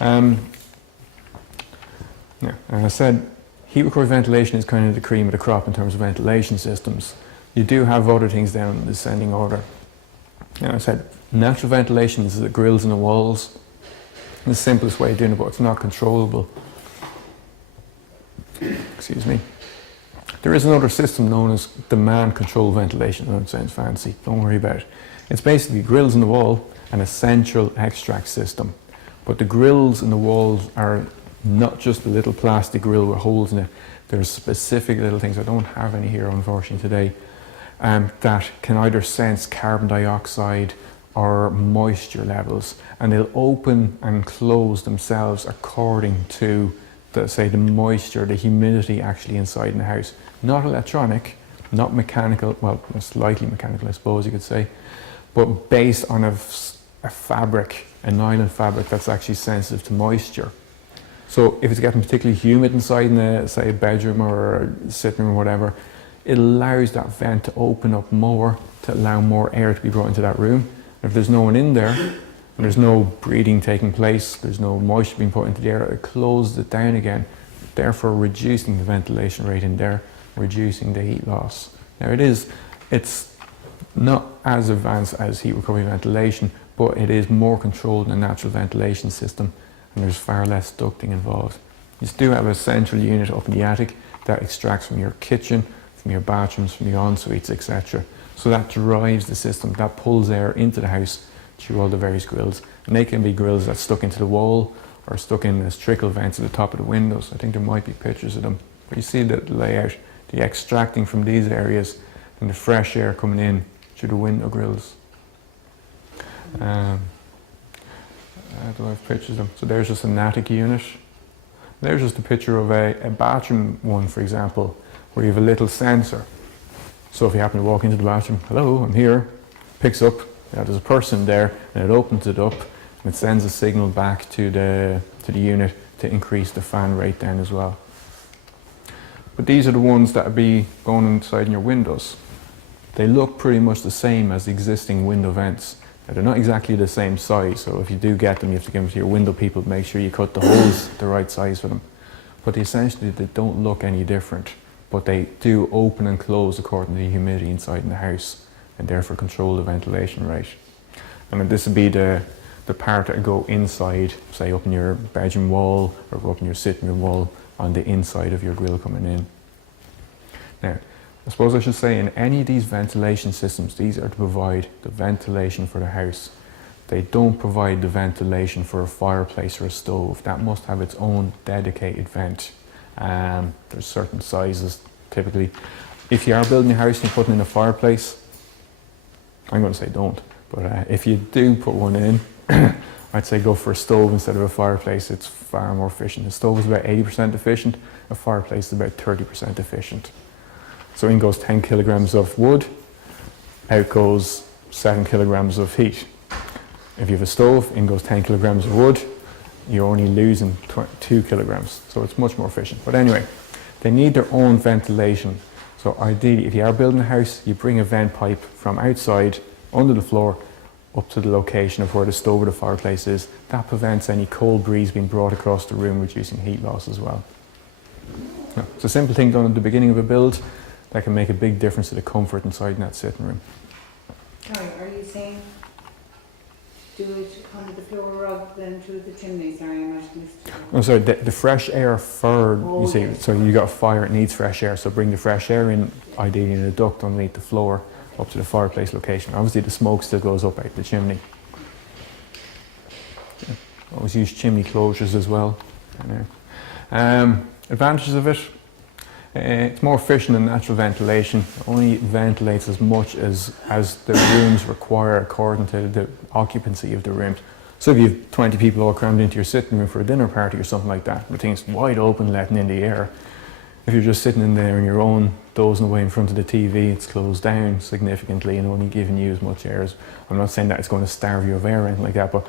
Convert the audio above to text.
Yeah, and I said heat recovery ventilation is kind of the cream of the crop in terms of ventilation systems. You do have other things down in the descending order. And I said natural ventilation is the grills in the walls. The simplest way of doing it, but it's not controllable. Excuse me. There is another system known as demand control ventilation. I know it sounds fancy, don't worry about it. It's basically grills in the wall and a central extract system. But the grills in the walls are not just a little plastic grill with holes in it. There's specific little things, I don't have any here unfortunately today, that can either sense carbon dioxide or moisture levels, and they'll open and close themselves according to the moisture, the humidity actually inside in the house. Not electronic, not mechanical, well, slightly mechanical I suppose you could say, but based on a fabric, a nylon fabric that's actually sensitive to moisture. So if it's getting particularly humid inside in a, say, a bedroom or a sitting room or whatever, it allows that vent to open up more to allow more air to be brought into that room. And if there's no one in there, and there's no breathing taking place, there's no moisture being put into the air, it closes it down again, therefore reducing the ventilation rate in there, reducing the heat loss. Now it's not as advanced as heat recovery ventilation, but it is more controlled than a natural ventilation system, and there's far less ducting involved. You do have a central unit up in the attic that extracts from your kitchen, from your bathrooms, from your en-suites, etc. So that drives the system, that pulls air into the house through all the various grills. And they can be grills that's stuck into the wall or stuck in as trickle vents at the top of the windows. I think there might be pictures of them. But you see the layout, the extracting from these areas and the fresh air coming in through the window grills. Do I have pictures of them? So there's just an attic unit. There's just a picture of a bathroom one, for example, where you have a little sensor. So if you happen to walk into the bathroom, hello, I'm here, picks up, there's a person there, and it opens it up, and it sends a signal back to the unit to increase the fan rate down as well. But these are the ones that would be going inside in your windows. They look pretty much the same as the existing window vents. Now, they're not exactly the same size, so if you do get them, you have to give them to your window people to make sure you cut the holes the right size for them. But essentially, they don't look any different, but they do open and close according to the humidity inside in the house, and therefore control the ventilation rate. And this would be the part that would go inside, say up in your bedroom wall or up in your sitting room wall on the inside of your grill coming in. Now, I suppose I should say in any of these ventilation systems, these are to provide the ventilation for the house. They don't provide the ventilation for a fireplace or a stove. That must have its own dedicated vent. There's certain sizes typically. If you are building a house and you're putting in a fireplace, I'm going to say don't, but if you do put one in, I'd say go for a stove instead of a fireplace. It's far more efficient. A stove is about 80% efficient, a fireplace is about 30% efficient. So in goes 10 kilograms of wood, out goes 7 kilograms of heat. If you have a stove, in goes 10 kilograms of wood, you're only losing 2 kilograms. So it's much more efficient. But anyway, they need their own ventilation. So ideally, if you are building a house, you bring a vent pipe from outside, under the floor, up to the location of where the stove or the fireplace is. That prevents any cold breeze being brought across the room, reducing heat loss as well. Now, it's a simple thing done at the beginning of a build that can make a big difference to the comfort inside in that sitting room. Sorry, are you saying do it under the floor rather than through the chimney? Sorry, I might have missed it. Oh, sorry, the fresh air for, you see, so you got a fire, it needs fresh air, so bring the fresh air in, ideally in a duct underneath the floor, up to the fireplace location. Obviously the smoke still goes up out the chimney. Yeah. Always use chimney closures as well. Advantages of it, it's more efficient than natural ventilation. It only ventilates as much as the rooms require according to the occupancy of the room. So if you have 20 people all crammed into your sitting room for a dinner party or something like that, the thing's wide open, letting in the air. If you're just sitting in there on your own, dozing away in front of the TV, it's closed down significantly and only giving you as much air as, I'm not saying that it's going to starve you of air or anything like that, but